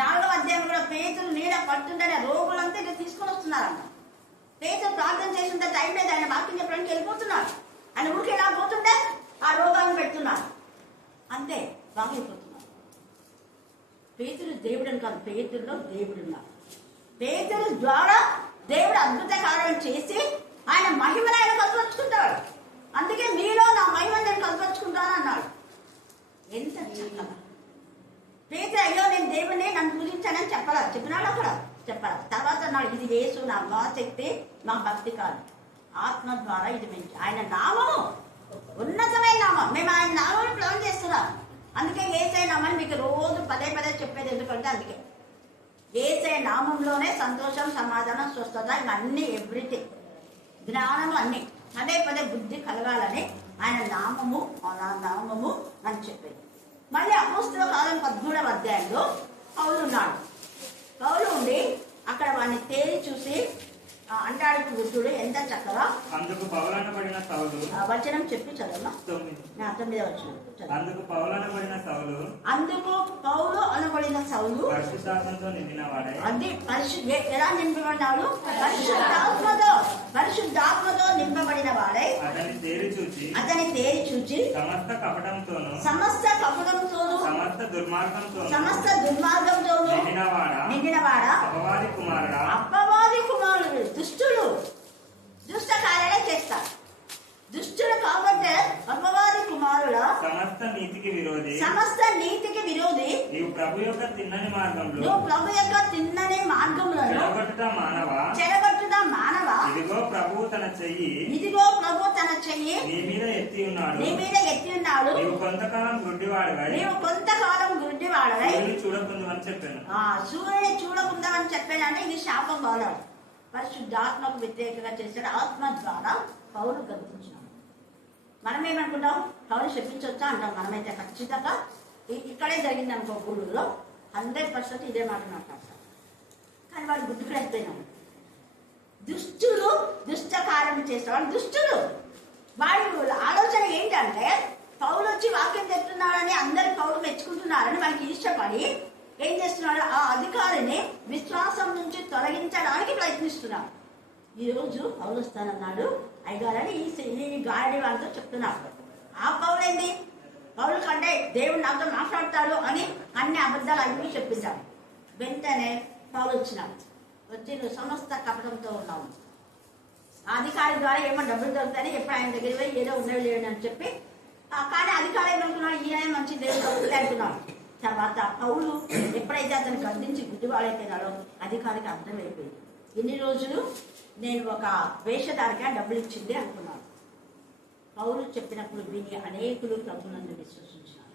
4వ అధ్యాయం కూడా పేతురు నీడ పడుతుంటే రోగులంతా ఇక్కడ తీసుకొని వస్తున్నారంట. పేతురు ప్రార్థన చేసిన టైం మీద ఆయన వాక్యం చెప్పడానికి వెళ్ళిపోతున్నారు. ఆయన ఊరికి ఎలా పోతుంటే ఆ రోగాలను పెడుతున్నారు, అంతే బాగైపోతున్నారు. పేతురు దేవుడని కాదు, పేతురులో దేవుడున్నారు. పేతురు ద్వారా దేవుడు అద్భుత కార్యం చేసి ఆయన మహిమను ఆయన కల్పరుచుకుంటాడు. అందుకే మీలో నా మహిమను నేను కల్పరుచుకుంటాను అన్నాడు. ఎంత చక్కగా పేతురు అయ్యో నేను దేవుడిని నన్ను పూజించానని చెప్పినాడు. అక్కడ చెప్పాలి. తర్వాత అన్నాడు, ఇది యేసు నా శక్తి, మా భక్తి కాదు, ఆత్మ ద్వారా ఇది మంచి ఆయన నామము ఉన్నతమైన నామం. మేము ఆయన నామం ప్లాన్ చేస్తున్నాం. అందుకే యేసయ్య నామాన్ని మీకు రోజు పదే చెప్పేది ఎందుకంటే అందుకే యేసయ్య నామంలోనే సంతోషం, సమాధానం, స్వస్థత, ఇవన్నీ ఎవ్రీథింగ్, జ్ఞానము అన్ని పదే బుద్ధి కలగాలని ఆయన నామము అని చెప్పేది. మళ్ళీ అపోస్తల కాలం 13వ అధ్యాయంలో పౌలు ఉన్నాడు. పౌలు ఉండి అక్కడ వాడిని తేలి చూసి అంటాడు, వృద్ధుడు ఎంత చక్కగా. అందుకు పౌలనబడిన సౌలు వచనం చెప్పి చదవమ్మా. 9వ వచనం. అందుకు పౌలు అనబడిన సౌలు పరిశుద్ధాత్మతో నిండినవాడే. అది ఎలా నింపబడినాడు? పరిశుద్ధాత్మతో నింపబడిన వాడే. అతని తేరి చూచి సమస్త కపటంతోను సమస్త దుర్మార్గంతోను నిండినవాడా అపవాది కుమారుడు. దుష్టులు దుష్ట కార్యాలే చేస్తారు. దుష్టుడు కాబట్టి అపవాది కుమారుల సమస్త నీతికి విరోధి. నీవు ప్రభు యొక్క తిన్నని మార్గంలో చెడగొట్టుట మానవ. ఇదిగో ప్రభువు తన చెయ్యి నీ మీద ఎత్తి ఉన్నాడు. నీవు కొంతకాలం గుడ్డివాడవై చూడకుందామని చెప్పాను. సూర్యుని చూడకుందామని చెప్పాను. అంటే ఇది శాపం కాదు, పరిశుద్ధాత్మకు వ్యతిరేకంగా చేశాడు. ఆత్మ ద్వారా పౌలు గర్తించినాడు. మనం ఏమనుకుంటాం? పౌలు చెప్పించవచ్చా అంటాం. మనమైతే ఖచ్చితంగా ఇక్కడే జరిగింది అనుకో, గూడూరులో 100% ఇదే మాట మాట్లాడతాం. కానీ వాడు గుడ్డుకు అయిపోయినాడు. దుష్టులు దుష్ట కార్యం చేసేవాడు దుష్టుడు. వాడి ఆలోచన ఏంటంటే పౌలు వచ్చి వాక్యం చెప్తున్నాడని అందరు పౌలు మెచ్చుకుంటున్నారని మనకి ఇష్టపడి ఏం చేస్తున్నాడు? ఆ అధికారిని విశ్వాసం నుంచి తొలగించడానికి ప్రయత్నిస్తున్నాడు. ఈరోజు పౌలు వస్తానన్నాడు అయ్యగారని ఈ గాడి వాళ్ళతో చెప్తున్నాడు. ఆ పౌలు ఏంది? పౌలు కంటే దేవుడు నాతో మాట్లాడతాడు అని అన్ని అబద్ధాలు అన్ని చెప్పించాడు. వెంటనే పౌలు వచ్చినాడు. వచ్చి నువ్వు సమస్త కపటంతో ఉన్నావు, అధికారి ద్వారా ఏమో డబ్బులు దొరుకుతాయని ఎప్పుడు ఆయన దగ్గర పోయి ఏదో ఉండేవి లేడు అని చెప్పి, కానీ అధికారి ఏమనుకున్నాడు, ఈయన మంచి దేవుడు దొరుకుతాయి అంటున్నాడు. తర్వాత పౌలు ఎప్పుడైతే అతను గద్దించి గుడ్డివాడైపోయినాడో అధికారికి అర్థమైపోయింది. ఇన్ని రోజులు నేను ఒక వేషధారిగా డబ్బులు ఇచ్చింది అనుకున్నాను. పౌలు చెప్పినప్పుడు విని అనేకులు ప్రభువునందు విశ్వసించారు.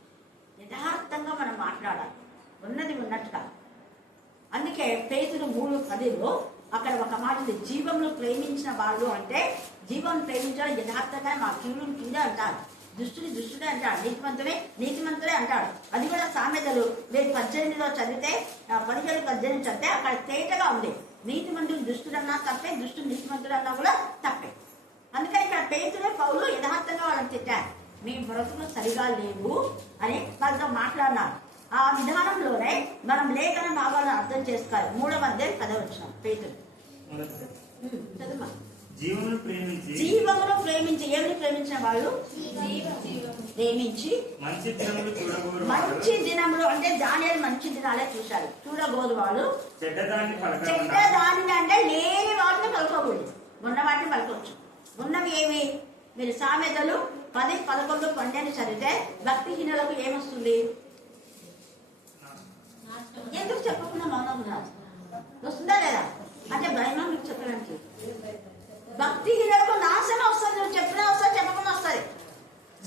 యథార్థంగా మనం మాట్లాడాలి, ఉన్నది ఉన్నట్టుగా. అందుకే పేతురు 3:10 అక్కడ ఒక మాట ఉంది, జీవంలో ప్రేమించిన వాళ్ళు అంటే జీవం ప్రేమించాలి యథార్థంగా మా కీవులు కింద అంటారు, దుష్టుడే అంటాడు, నీతిమంతుడే అంటాడు. అది కూడా సామెతలు మీరు 18లో చదివితే 17-18 చదివితే అక్కడ తేటగా ఉంది. నీతిమంతుడు దుష్టుడన్నా తప్పే, దుష్టుడు నీతిమంతుడన్నా కూడా తప్పే. అందుకని ఇక్కడ పేతురు పౌలు యథార్థంగా వాళ్ళని తిట్టారు. మీ బ్రతుకులు సరిగా లేవు అని వాళ్ళతో మాట్లాడినారు. ఆ విధానంలోనే మనం లేఖన భావాలను అర్థం చేసుకోవాలి. 3:10 పేతురు చదువు. జీవమును ప్రేమించి ఏమిని ప్రేమించిన వాళ్ళు ప్రేమించి మంచి దినములు అంటే దానియాలు మంచి దినాలే చూశారు. చూడబోదు వాళ్ళు చెడ్డ దానిని అంటే లేని వాటిని పలుకోకూడదు, ఉన్న వాటిని పలుకోవచ్చు. ఉన్నవి ఏమి? మీరు సామెతలు 10, 11, 12 చదివితే భక్తిహీనులకు ఏమొస్తుంది? ఎందుకు చెప్పకుండా మౌనం రాదు వస్తుందా లేదా అంటే భయమా మీకు చెప్పడానికి? భక్తిహీనులకు నాశనం వస్తుంది, నువ్వు చెప్పినా వస్తుంది, చెప్పకుండా వస్తుంది.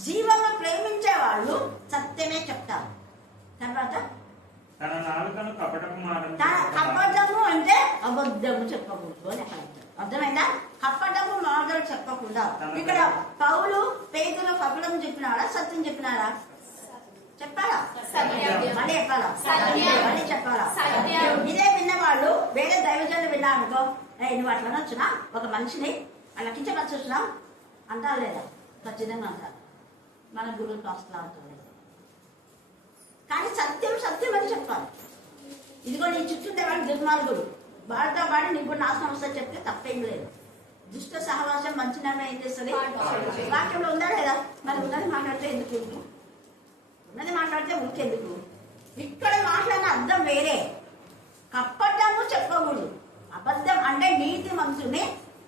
జీవంలో ప్రేమించే వాళ్ళు సత్యమే చెప్తారు. తర్వాత కపటము అంటే అబద్ధము చెప్పకూడదు అని అర్థమైందా? కపటము మాటలు చెప్పకుండా. ఇక్కడ పౌలు పేతురు కపటం చెప్పినాడా సత్యం చెప్పినాడా? చెప్పాలా? మళ్ళీ చెప్పాలా? మళ్ళీ చెప్పాలా? ఇదే విన్నవాళ్ళు వేరే దైవజనులు విన్నారనుకో, నువ్వు అట్లా వచ్చినా ఒక మనిషిని అట్లా కించపరిచి వచ్చినా అంటారు లేదా? ఖచ్చితంగా అంటారు. మన గురువులు కాస్త అంటారు. కానీ సత్యం సత్యం అని చెప్పాలి. ఇదిగో నీ చుట్టూ వాడు దుర్మార్గుడు, వాడితో పాటు నీకు నాశనం వస్తుంది చెప్తే తప్పేం లేదు. దుష్ట సహవాసం మంచి నిర్ణయం ఏం చేస్తుంది? వాక్యంలో ఉందా లేదా? మరి ఉన్నది మాట్లాడితే ఎందుకు? ఉన్నది మాట్లాడితే ఉరికెందుకు? ఇక్కడ మాట్లాడిన అర్థం వేరే. కప్పటము చెప్పకూడదు. అబద్ధం అంటే నీతి మంతుని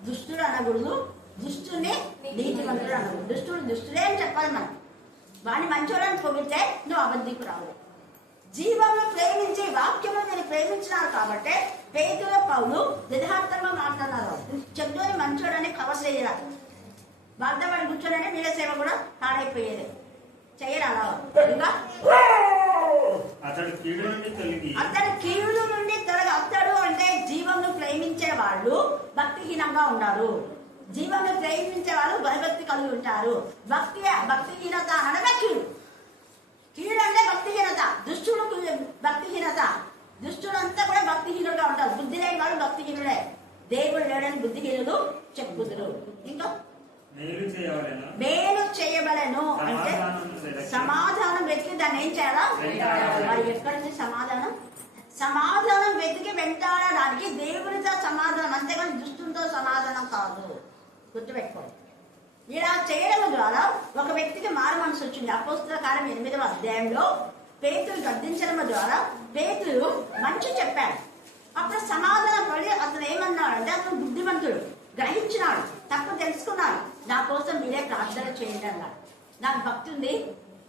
దుష్టుడు అనకూడదు, దుష్టుని నీతి మంతుడు అనకూడదు. దుష్టుడే అని చెప్పాలి మనం. వాడిని మంచోడని పొగిడితే నువ్వు అబద్ధికు రావు. జీవంలో ప్రేమించి వాక్యంలో నేను ప్రేమించినారు కాబట్టి పేతురు పౌలు యథార్థంగా మాట్లాడారు. చెడ్డోని మంచోడని కవర్ చేయరాదు. వాళ్ళతో వాడు కూర్చోడని నీళ్ళ సేవ కూడా పాడైపోయేది. చేయరాలా? ఇంకా అతడు కీడు నుండి తొలగి. అతడు అంటే జీవంను ప్రేమించే వాళ్ళు భక్తిహీనంగా ఉన్నారు. జీవంను ప్రేమించే వాళ్ళు భయభక్తి కలిగి ఉంటారు. భక్తిహీనత అనగా కీడు. కీడు అంటే భక్తిహీనత. దుష్టుడు భక్తిహీనత. దుష్టుడు అంతా కూడా భక్తిహీనుడుగా ఉంటారు. బుద్ధి లేని వాడు భక్తిహీనుడే. దేవుడు లేడని బుద్ధిహీనులు చెప్పుదురు. ఇంకా మేలు చేయబడను అంటే సమాధానం వెతికి దాన్ని ఏం చేయాలా? మరి ఎక్కడి నుంచి సమాధానం వెతికి వెంటాడడానికి దేవునితో సమాధానం, అంతేగాని దుష్టులతో సమాధానం కాదు. గుర్తుపెట్టుకోండి. ఇలా చేయడం ద్వారా ఒక వ్యక్తికి మారు మనసు వచ్చింది. అపోస్తల కార్యం 8వ అధ్యాయంలో పేతురు గద్దించడం ద్వారా పేతురు మంచి చెప్పాడు. అప్పుడు సమాధానం పడి అతను ఏమన్నాడు అంటే అతను బుద్ధిమంతుడు, గ్రహించినాడు, తప్పు తెలుసుకున్నాడు. నా కోసం మీరే ప్రార్థన చేయండి అన్నాడు. నాకు భక్తి ఉంది,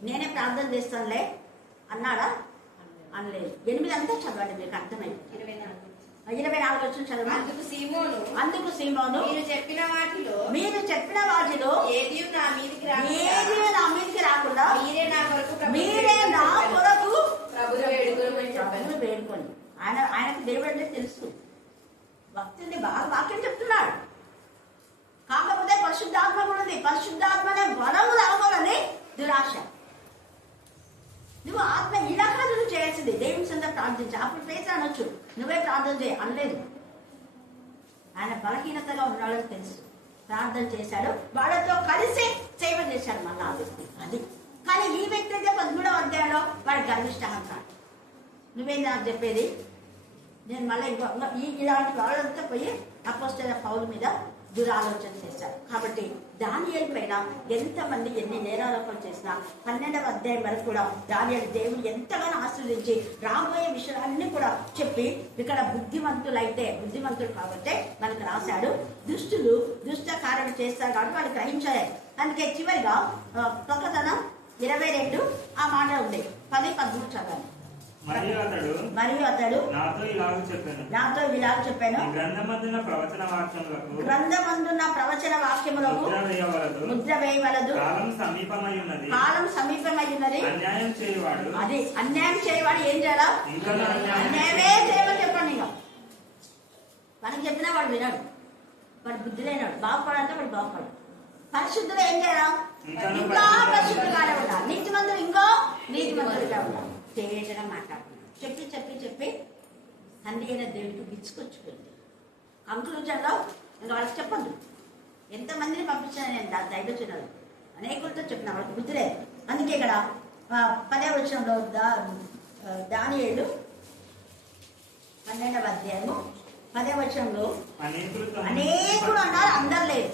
నేనే ప్రార్థన చేస్తానులే అన్నాడా? అనలేదు. 8 అంతా చదవండి, మీకు అర్థమైంది. 24 వచ్చిన చదవండి. అందుకు సీమోను మీరు చెప్పిన వాటిలో ఏది నా మీదికి రాకుండా మీరే నా కొరకు ప్రభువును వేడుకొని. ఆయనకు దేవుడు అంటే తెలుసు, భక్తిని బాగా వాక్యం చెప్తున్నాడు. కాకపోతే పరిశుద్ధాత్మ కూడా ఉంది. పరిశుద్ధాత్మనే వరము రావాలని దురాశ. నువ్వు ఆత్మ ఇలాగా నువ్వు చేయాల్సింది. దేవుని సంత ప్రార్థించా. అప్పుడు పేతురు అనొచ్చు, నువ్వే ప్రార్థన చేయ అనలేదు. ఆయన బలహీనతగా ఉన్నాడని తెలుసు, ప్రార్థన చేశాడు. వాళ్ళతో కలిసి సేవ చేశాడు మళ్ళా ఆ వ్యక్తి. అది కానీ ఈ వ్యక్తి అయితే 13వ అధ్యాయంలో వాడి గర్విష్ట అహంకారం. నువ్వేంది నాకు చెప్పేది? నేను మళ్ళీ ఇలాంటి వాళ్ళంతా పోయి అపోస్తలుల పౌలు మీద దురాలోచన చేశారు. కాబట్టి దానియేలు పైన ఎంతమంది ఎన్ని నేరారోపణలు చేసినా 12వ అధ్యాయం వరకు కూడా దానియేలు దేవుడు ఎంతగానో ఆశీర్వదించి రాబోయే విషయాలన్నీ కూడా చెప్పి ఇక్కడ బుద్ధిమంతుడు కాబట్టి మనకు రాశాడు. దుష్టులు దుష్ట కార్యం చేస్తారు కాబట్టి వాళ్ళు గ్రహించాలి. అందుకే చివరిగా ప్రకటన 22 ఆ మాట ఉంది. 10-13 చదవాలి. మరియు అతడు నాతో ఇలాగ చెప్పాను, గ్రంథమందున్న ప్రవచన వాక్యములకు ముద్ర వేయవలదు. కాలం సమీపమై ఉన్నది. అన్యాయం చేయవాడు ఏం చేయాలా? అన్యాయమే చేయమని చెప్పండి. ఇంకా మనకి చెప్పినా వాడు వినాడు, వాడు బుద్ధి లేనాడు. బాగుపడాలంటే వాడు బాగుపడు. పరిశుద్ధులు ఏం చేయాలా? ఇంకా పరిశుద్ధులుగానే ఉండాలి. నీతిమంతులు ఇంకో నీతిమంతులుగా ఉండాలి. తేజన మాట్లాడుతున్నాడు. చెప్పి తండ్రి అయిన దేవుడికి గిచ్చుకొచ్చుకుంది. కంక్లూజన్లో ఇంకా వాళ్ళకి చెప్పద్దు. ఎంతమందిని పంపించాను నేను దైవజనులు అనేకులతో చెప్పిన వాళ్ళకి బుద్ధి లేదు. అందుకే ఇక్కడ 10వ వచనంలో దానియేలు 12వ అధ్యాయము 10వ వచనంలో అనేకులు అన్నారు, అందరు లేదు.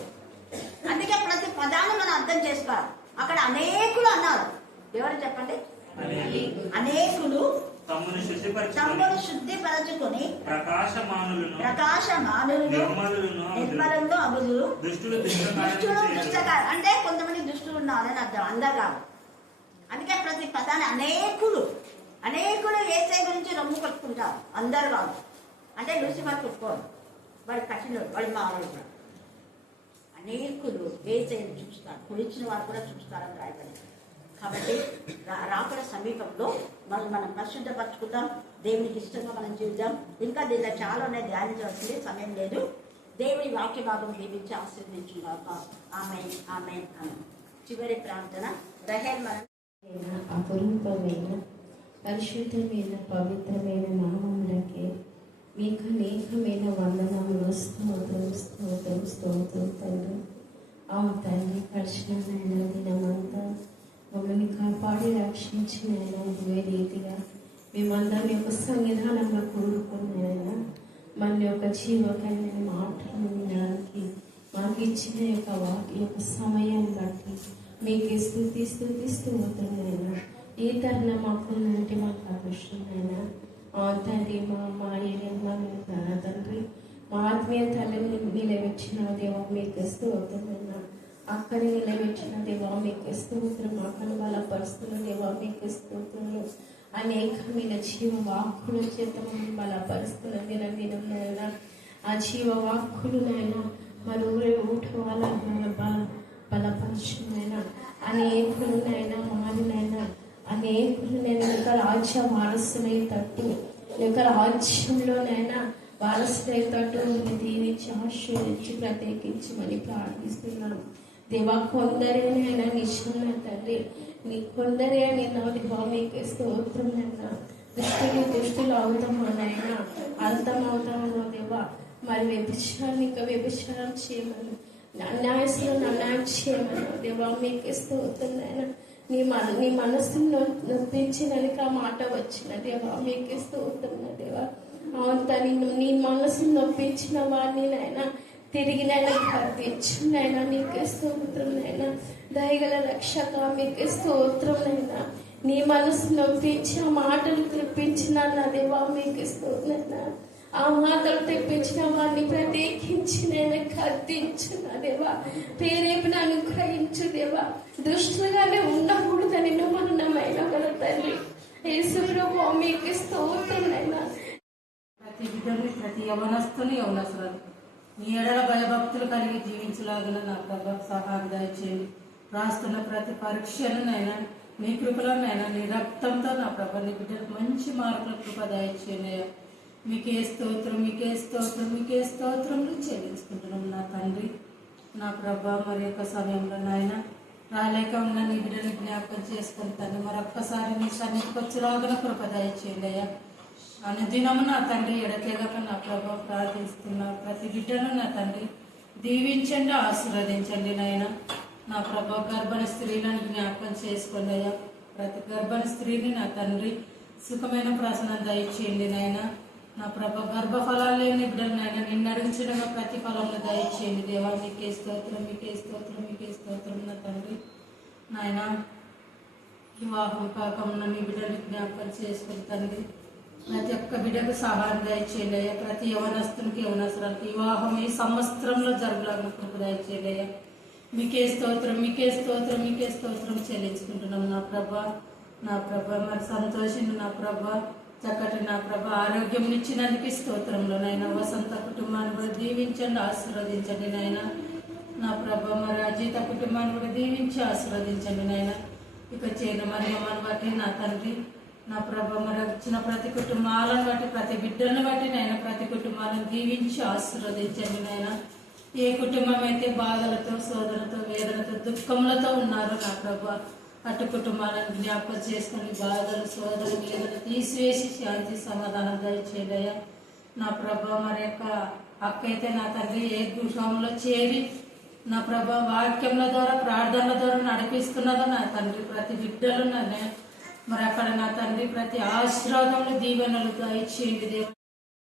అందుకే ప్రతి పదాన్ని మనం అర్థం చేసుకోవాలి. అక్కడ అనేకులు అన్నారు. ఎవరు చెప్పండి? అనేకులు తమ్మును శుద్ధిపరచుకొని ప్రకాశమానులను నిర్మలులను అబుదులు దుష్టులు దుష్టకారు. అంటే కొంతమంది దుష్టులు ఉన్నారని అర్థం, అందరు కాదు. అందుకే ప్రతి పదాన్ని అనేకులు ఏసై గురించి రొమ్ము కొట్టుకుంటారు, అందరు కాదు. అంటే లూసిఫర్ కొట్టుకోరు, వాడు కఠినుడు, వాడు మానవుడు. అనేకులు ఏసైని చూస్తారు, కొలిచిన వారు కూడా చూస్తారని రాయబడింది. కాబట్టి రాకడ సమీపంలో మనం పరిశుద్ధపరచుకుందాం, దేవునికి ఇష్టంగా మనం జీవిద్దాం. ఇంకా దీనిలో చాలా ఉన్నాయి, ధ్యానించవలసింది సమయం లేదు. దేవుడి వాక్య భాగం దీవించి ఆశీర్వదించుగాక. ఆమేన్ ఆమేన్ ఆమేన్. చివరి ప్రార్థన. రహేల్ మనం అపురూపమైన పరిశుద్ధమైన పవిత్రమైన నామములకే మీకు అనేకమైన వందనములు. స్తోత్రం తండ్రి. తండ్రి పరిశుద్ధమైన దినమంతా మమ్మల్ని కాపాడి రక్షించిన ఇదే రీతిగా మేమందరం యొక్క సన్నిధానంలో కూడుకున్నాయన మన యొక్క జీవకరమైన మాటలు వినడానికి మాకు ఇచ్చిన యొక్క సమయం బట్టి మీకు స్తుతిస్తూ అవుతున్నాయినా. ఈ తరుణం మాకుందంటే మాకు అదృష్టమైనా తండ్రి. మా తండ్రి మా ఆత్మీయ తల్లిని నిలవచ్చిన దేవా మీకు స్తోత్రమైనా. అక్కడి నిలవచ్చిన దేవా మీకు స్తోత్రం. అక్కడ బలపరుస్తున్న దేవా మీకు స్తోత్రము. అనేకమైన జీవ వాక్కుల చేత మనం బలపరుస్తున్న దినదినైనా ఆ జీవ వాక్కులునైనా మరి ఊట వాళ్ళ బలపరుచునైనా అనేకులనైనా మారినైనా అనేకులనైనా యొక్క రాజ్య వారసులై తట్టు యొక్క రాజ్యంలోనైనా వారసులై తట్టు దీవించి ఆశీర్వదించి ప్రత్యేకించమని ప్రార్థిస్తున్నాను దేవా. కొందరేనైనా నిజమైన తండ్రి నీ కొందరే నేను దేవా మీకు స్తోత్రమైనా. దుష్టులు అవుతామనైనా అర్థమవుతామనో దేవా. మరి వ్యభిచారాన్ని ఇంకా వ్యభిచారం చేయమని, అన్యాయస్తులను అన్యాయం చేయమని దేవా మీకు స్తోత్రమైనా. నీ మనస్సును నొప్పించినక ఆ మాట వచ్చిన దేవా మీకు స్తోత్రమైన దేవా. నీ మనసును నొప్పించిన వారిని నైనా తిరిగి నైనా ప్రార్థించునైనా నీకే స్తోత్రంనైనా. దయగల రక్షక మీకే స్తోత్రంనైనా. నీ మనసు నొప్పించి ఆ మాటలు తెప్పించిన నా దేవా మీకే స్తోత్రమైనా. ఆ మాటలు తెప్పించిన వారిని ప్రత్యేకించినైనా కర్తించు నా దేవా. ప్రేరేపణ అనుగ్రహించు దేవా. దుష్టులుగానే ఉండకూడదని మరణమైన గల తండ్రి యేసు ప్రభువా మీకే స్తోత్రమైనా. ప్రతి బిడ్డని ప్రతి యవనస్తుని యవనస్తులు నీ ఎడల భయభక్తులు కలిగి జీవించలాగిన నా ప్రభావ సహాయం దయచేయండి. రాస్తున్న ప్రతి పరీక్షలనైనా నీ కృపలోనైనా నీ రక్తంతో నా ప్రభ నీ బిడ్డలకు మంచి మార్కుల కృప దయచేయండి. మీకే స్తోత్రములు చెల్లించుకుంటున్నాం నా తండ్రి. నా ప్రభ మరి యొక్క సమయంలో నాయన రాలేక ఉన్న నీ బిడ్డని జ్ఞాపకం చేసుకుని తండ్రి మరొక్కసారి నీ సన్నిధికి వచ్చేలాగా కృప దయచేయండి అయ్యా. అనుదినము నా తండ్రి ఎడతెగక నా ప్రభావ ప్రార్థిస్తున్నా ప్రతి బిడ్డను నా తండ్రి దీవించండి, ఆశీర్వదించండి నాయన. నా ప్రభావ గర్భిణీ స్త్రీలను జ్ఞాపకం చేసుకోండి అయ్యా. ప్రతి గర్భిణీ స్త్రీని నా తండ్రి సుఖమైన ప్రసన్న దయచేయండి నాయన. నా ప్రభ గర్భఫలాలు లేని బిడ్డలు నాయన నిన్ను అడుగుచున్న ప్రతి ఫలంలో దయచేయండి దేవా. మీకే స్తోత్రం, మీకే స్తోత్రం, మీకే స్తోత్రం నా తండ్రి. నాయన వివాహం కాకమున్న నీ బిడ్డలు జ్ఞాపకం చేసుకుని తండ్రి ప్రతి ఒక్క బిడ్డకు సహాయం దయచేయండి. ప్రతి యవనస్తునికి యవనస్తురాలకి వివాహం ఈ సంవత్సరంలో జరుగులాగా కృప దయచేయండి. మీకే స్తోత్రం, మీకే స్తోత్రం, మీకే స్తోత్రం చెల్లించుకుంటున్నాం నా ప్రభ. నా ప్రభ మరి సంతోషంగా నా ప్రభ చక్కటి నా ప్రభ ఆరోగ్యం ఇచ్చినందుకు స్తోత్రంలో నాయన. వసంత కుటుంబాన్ని కూడా దీవించండి, ఆశీర్వదించండి నాయన. నా ప్రభ మరి అజిత కుటుంబాన్ని కూడా దీవించి ఆశీర్వదించండి నాయన. ఇక చేయను మరి అమ్మని బట్టి నా తండ్రి నా ప్రభ మరి వచ్చిన ప్రతి కుటుంబాలను బట్టి ప్రతి బిడ్డలను బట్టి నాయన ప్రతి కుటుంబాలను దీవించి ఆశీర్వదించండి నాయన. ఏ కుటుంబం అయితే బాధలతో శోధనతో వేదనతో దుఃఖములతో ఉన్నారో నా ప్రభ అటు కుటుంబాలను జ్ఞాపకం చేసుకుని బాధలు శోధనలు వేదన తీసివేసి శాంతి సమాధానం దయచేయ నా ప్రభ. మరి యొక్క అక్క అయితే నా తండ్రి ఏ గృహంలో చేరి నా ప్రభ వాక్యముల ద్వారా ప్రార్థనల ద్వారా నడిపిస్తున్నదో నా తండ్రి ప్రతి బిడ్డలు నన్ను మరి అక్కడ నా తండ్రి ప్రతి ఆశీర్వాదములు దీవెనలు దయచేయండి దేవ.